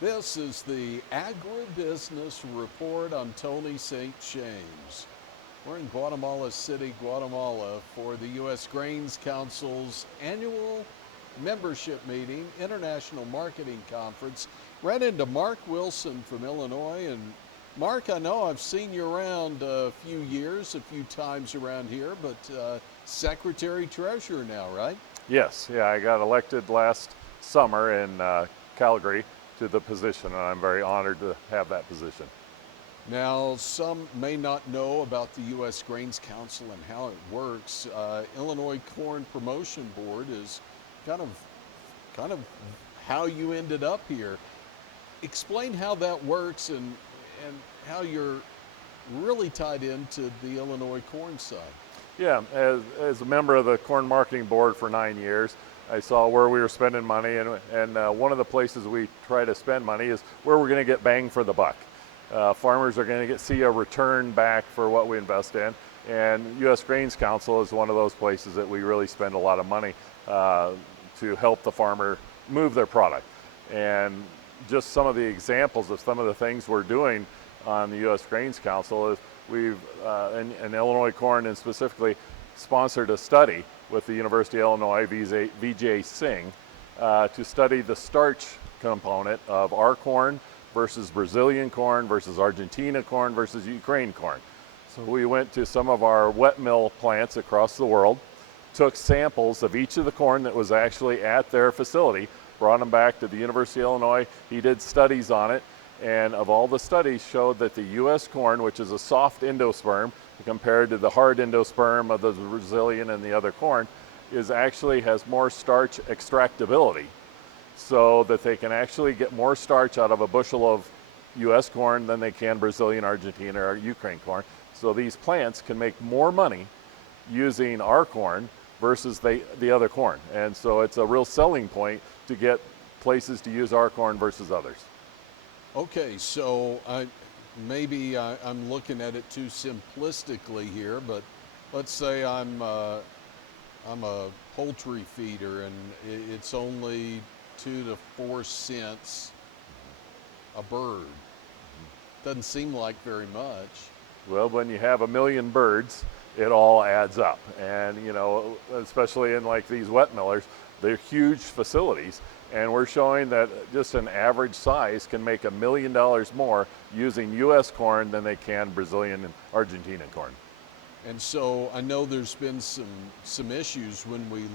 This is the Agribusiness Report. I'm Tony St. James. We're in Guatemala City, Guatemala for the U.S. Grains Council's annual membership meeting, International Marketing Conference. Ran into Mark Wilson from Illinois. And Mark, I know I've seen you around a few years, a few times around here, but Secretary Treasurer now, right? Yes, I got elected last summer in Calgary to the position, and I'm very honored to have that position. Now, some may not know about the U.S. Grains Council and how it works. Illinois Corn Promotion Board is kind of how you ended up here. Explain how that works and how you're really tied into the Illinois corn side. Yeah, as a member of the Corn Marketing Board for 9 years, I saw where we were spending money, and one of the places we try to spend money is where we're going to get bang for the buck. Farmers are going to see a return back for what we invest in, and U.S. Grains Council is one of those places that we really spend a lot of money to help the farmer move their product. And just some of the examples of some of the things we're doing on the U.S. Grains Council is we've, in Illinois Corn and specifically, sponsored a study with the University of Illinois, VJ Singh, to study the starch component of our corn versus Brazilian corn versus Argentina corn versus Ukraine corn. So we went to some of our wet mill plants across the world, took samples of each of the corn that was actually at their facility, brought them back to the University of Illinois. He did studies on it, and of all the studies showed that the U.S. corn, which is a soft endosperm compared to the hard endosperm of the Brazilian and the other corn, actually has more starch extractability, so that they can actually get more starch out of a bushel of U.S. corn than they can Brazilian, Argentina, or Ukraine corn. So these plants can make more money using our corn versus the other corn. And so it's a real selling point to get places to use our corn versus others. Okay, so maybe I'm looking at it too simplistically here, but let's say I'm a poultry feeder and it's only 2 to 4 cents a bird. Doesn't seem like very much. Well, when you have 1 million birds, it all adds up. And, especially in like these wet millers, they're huge facilities. And we're showing that just an average size can make $1 million more using U.S. corn than they can Brazilian and Argentinian corn. And so I know there's been some issues when we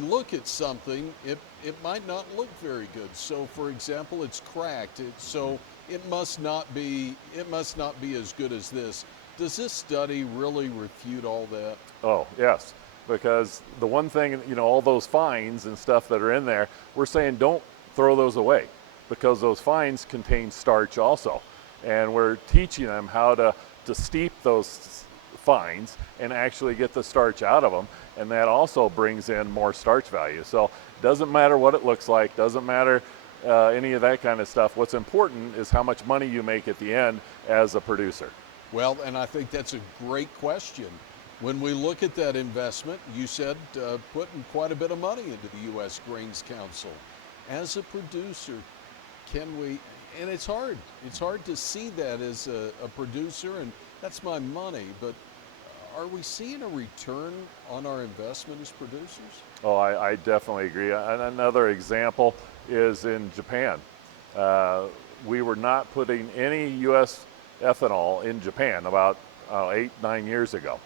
look at something, it might not look very good. So for example, it's cracked. So it must not be as good as this. Does this study really refute all that? Oh, yes. Because the one thing, all those fines and stuff that are in there, we're saying don't throw those away, because those fines contain starch also. And we're teaching them how to steep those fines and actually get the starch out of them. And that also brings in more starch value. So it doesn't matter what it looks like, doesn't matter any of that kind of stuff. What's important is how much money you make at the end as a producer. Well, and I think that's a great question. When we look at that investment, you said putting quite a bit of money into the U.S. Grains Council. As a producer, can we, and it's hard to see that as a producer, and that's my money, but are we seeing a return on our investment as producers? Oh, I definitely agree. And another example is in Japan. We were not putting any U.S. ethanol in Japan about 8-9 years ago.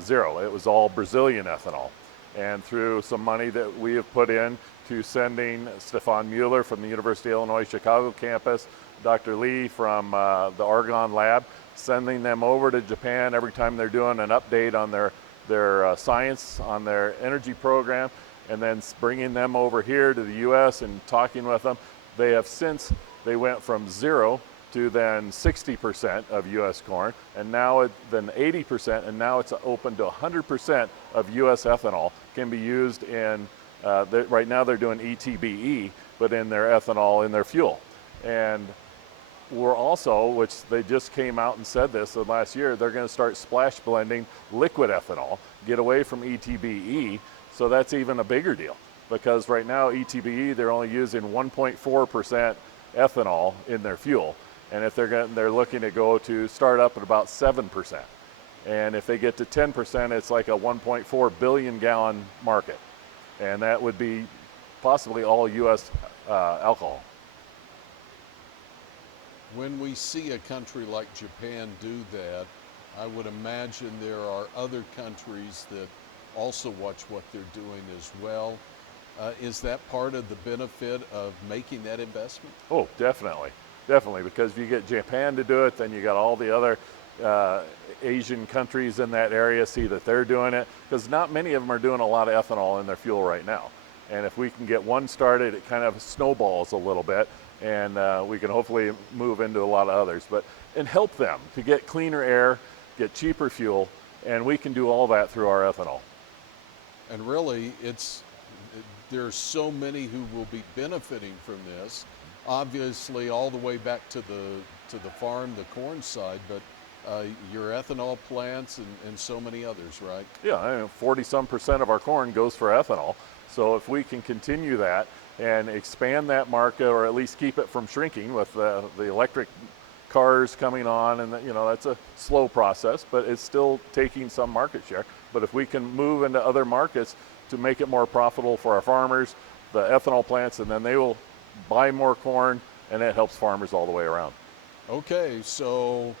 Zero. It was all Brazilian ethanol. And through some money that we have put in to sending Stefan Mueller from the University of Illinois Chicago campus, Dr. Lee from the Argonne lab, sending them over to Japan every time they're doing an update on their science, on their energy program, and then bringing them over here to the U.S. and talking with them. They went from 0 to then 60% of U.S. corn, and now then 80%, and now it's open to 100% of U.S. ethanol can be used in, right now they're doing ETBE, but in their ethanol, in their fuel. And we're also, which they just came out and said this last year, they're going to start splash blending liquid ethanol, get away from ETBE, so that's even a bigger deal. because right now ETBE, they're only using 1.4% ethanol in their fuel. And if they're looking to go to start up at about 7%. And if they get to 10%, it's like a 1.4 billion gallon market. And that would be possibly all U.S. Alcohol. When we see a country like Japan do that, I would imagine there are other countries that also watch what they're doing as well. Is that part of the benefit of making that investment? Oh, definitely. Definitely, because if you get Japan to do it, then you got all the other Asian countries in that area see that they're doing it, because not many of them are doing a lot of ethanol in their fuel right now. And if we can get one started, it kind of snowballs a little bit, and we can hopefully move into a lot of others. And help them to get cleaner air, get cheaper fuel, and we can do all that through our ethanol. And really, there's so many who will be benefiting from this. Obviously, all the way back to the farm, the corn side, but your ethanol plants and so many others, right? Yeah, 40-some% of our corn goes for ethanol. So if we can continue that and expand that market, or at least keep it from shrinking with the electric cars coming on, and that's a slow process, but it's still taking some market share. But if we can move into other markets to make it more profitable for our farmers, the ethanol plants, and then they will buy more corn, and it helps farmers all the way around. Okay, so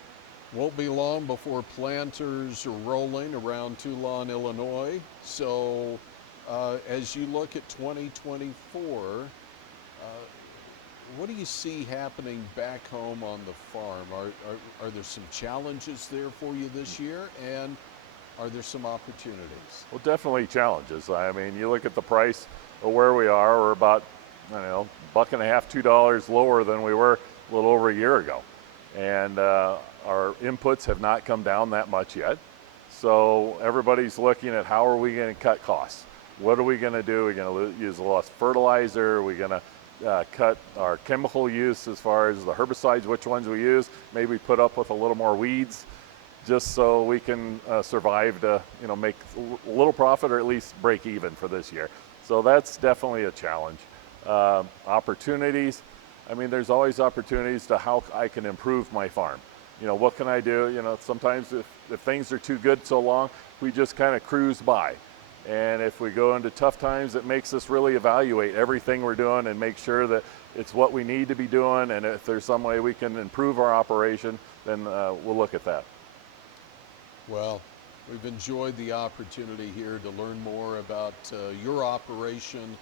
won't be long before planters are rolling around Toulon, Illinois. So as you look at 2024, what do you see happening back home on the farm? Are there some challenges there for you this year, and are there some opportunities? Well, definitely challenges. I mean, you look at the price of where we are, we're about, $1.50, $2 lower than we were a little over a year ago. And our inputs have not come down that much yet. So everybody's looking at how are we going to cut costs? What are we going to do? Are we going to use less fertilizer? Are we going to cut our chemical use as far as the herbicides, which ones we use? Maybe put up with a little more weeds, just so we can survive to make a little profit, or at least break even for this year. So that's definitely a challenge. Opportunities, I mean, there's always opportunities to how I can improve my farm. What can I do? Sometimes if things are too good so long, we just kind of cruise by. And if we go into tough times, it makes us really evaluate everything we're doing and make sure that it's what we need to be doing. And if there's some way we can improve our operation, then we'll look at that. Well, we've enjoyed the opportunity here to learn more about your operation,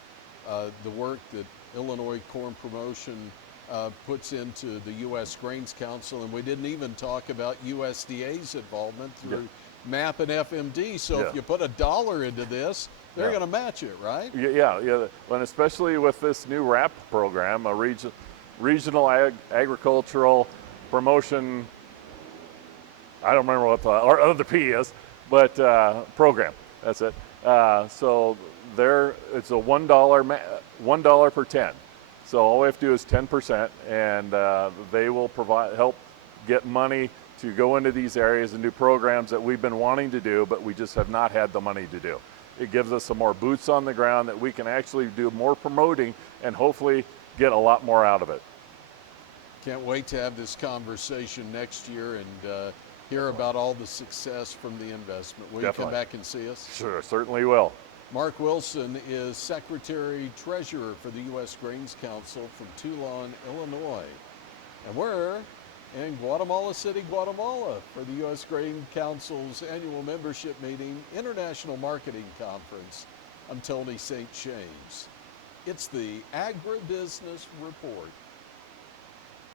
the work that Illinois Corn Promotion puts into the U.S. Grains Council, and we didn't even talk about USDA's involvement through MAP and FMD. So if you put $1 into this, they're going to match it, right? Yeah. And especially with this new RAP program, a regional agricultural promotion. I don't remember what the other P is, but program. That's it. So it's a $1 per 10. So all we have to do is 10%, and they will help get money to go into these areas and do programs that we've been wanting to do, but we just have not had the money to do. It gives us some more boots on the ground that we can actually do more promoting and hopefully get a lot more out of it. Can't wait to have this conversation next year and hear about all the success from the investment. Will you come back and see us? Sure, certainly will. Mark Wilson is Secretary Treasurer for the U.S. Grains Council from Toulon, Illinois. And we're in Guatemala City, Guatemala for the U.S. Grain Council's annual membership meeting, International Marketing Conference. I'm Tony St. James. It's the Agribusiness Report.